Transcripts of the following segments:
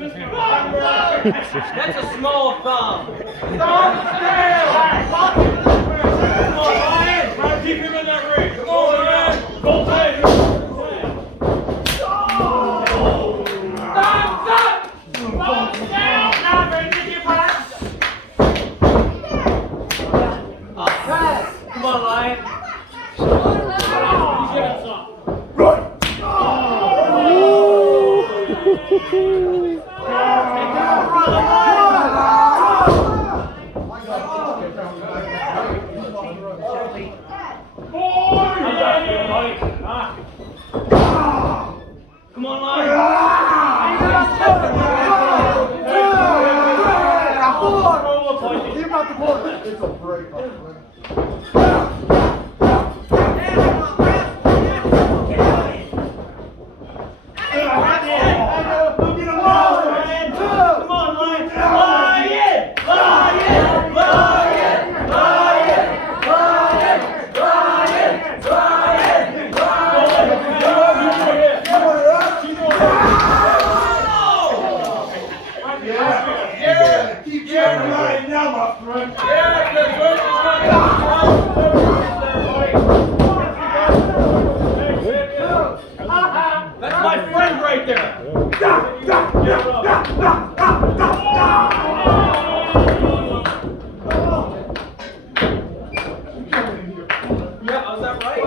That's a small thumb. Stop still! Come on, Lion! Try to keep him in that ring. Come on, man! Go play! Stop! Stop down! Now, Reggie, get back! Come on, Lion! You get some. Run! Come on, Lion! Keep out the corner. It's a break. That's my friend right there. Yeah, was that right?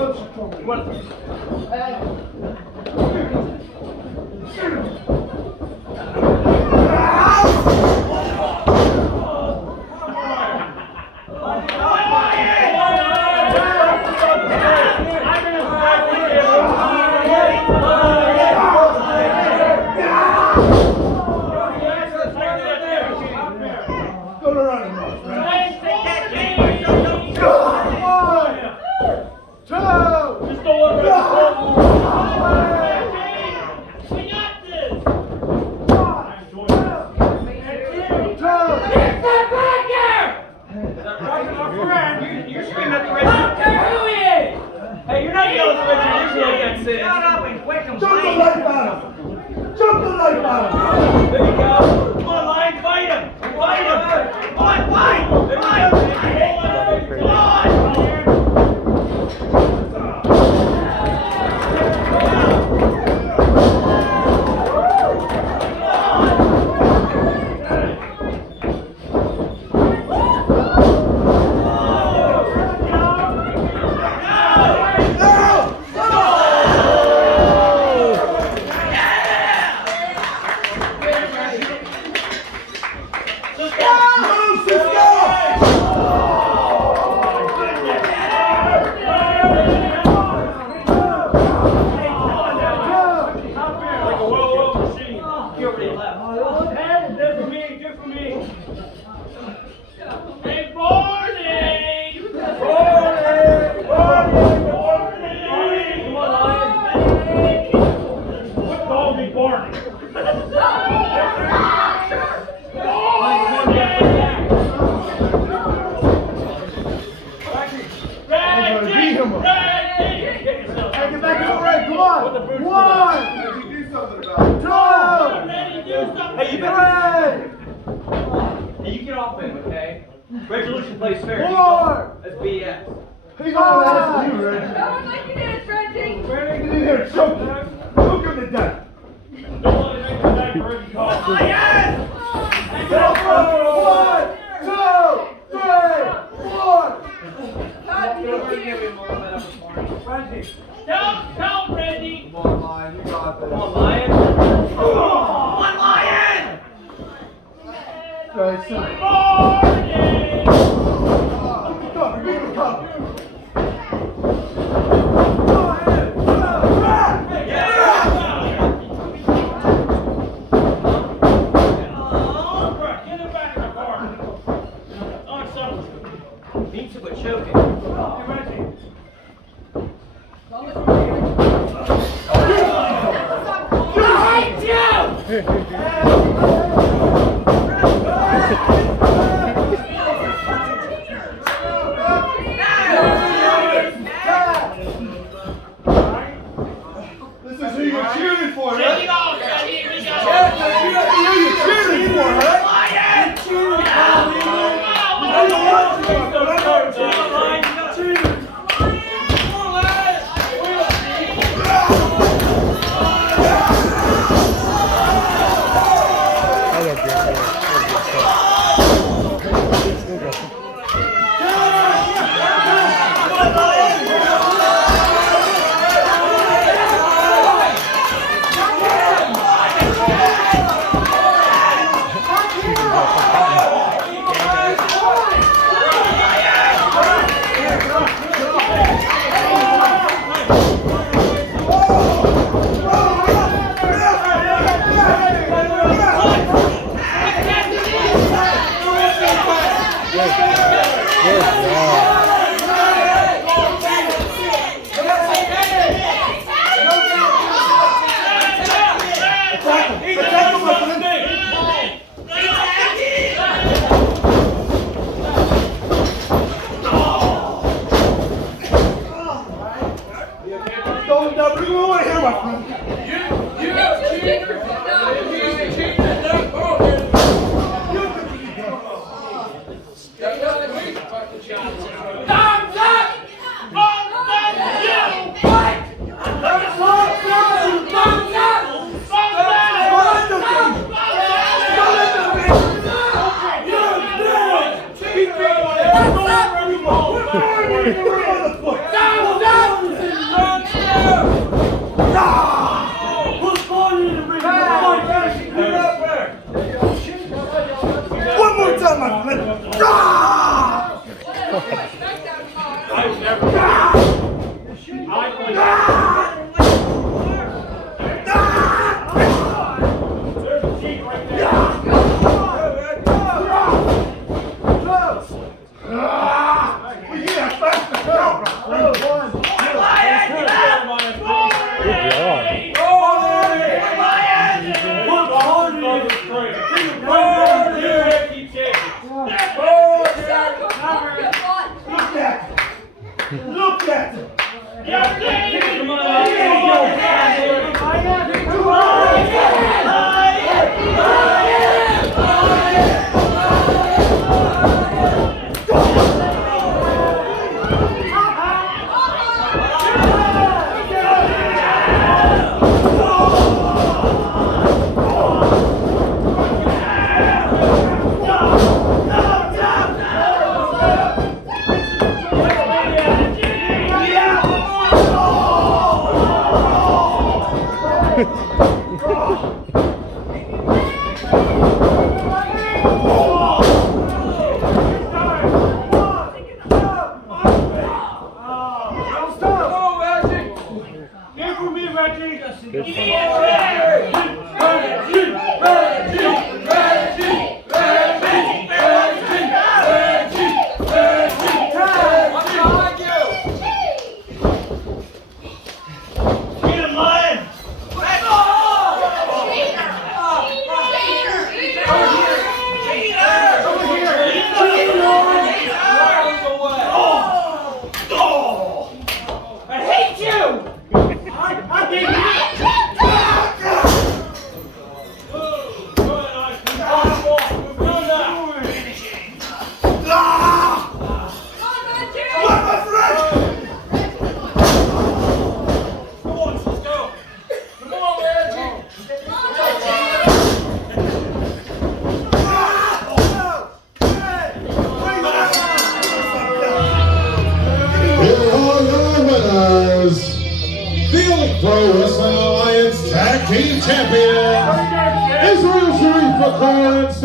You're screaming at the Reggie. I don't care who he is! Hey, you're not yelling at the Reggie usually like that, Sid. Shut up and wake him. Jump the life out of him! Jump the life out of him! There you go. Come on, Lion, fight him! Fight him! Fight! Fight! Fight! Come on! Resolution plays fair. That's BS. He's all that you, Reggie. No one like you did, Reggie. Get in here, choke him. Choke him to death. Don't let him make the night for Reggie call. Lions! 1, 2, 3, 4. Don't, Reggie. Come on, Lion. You got this. Come on, Lion. Come on, Lion. Okay, so. This is who you're cheering for, Take right? it off, Reggie. We got it. Yeah, Look at him! Come on, Pro Wrestling Alliance Tag Team Champions, Israel Sharif McCoy.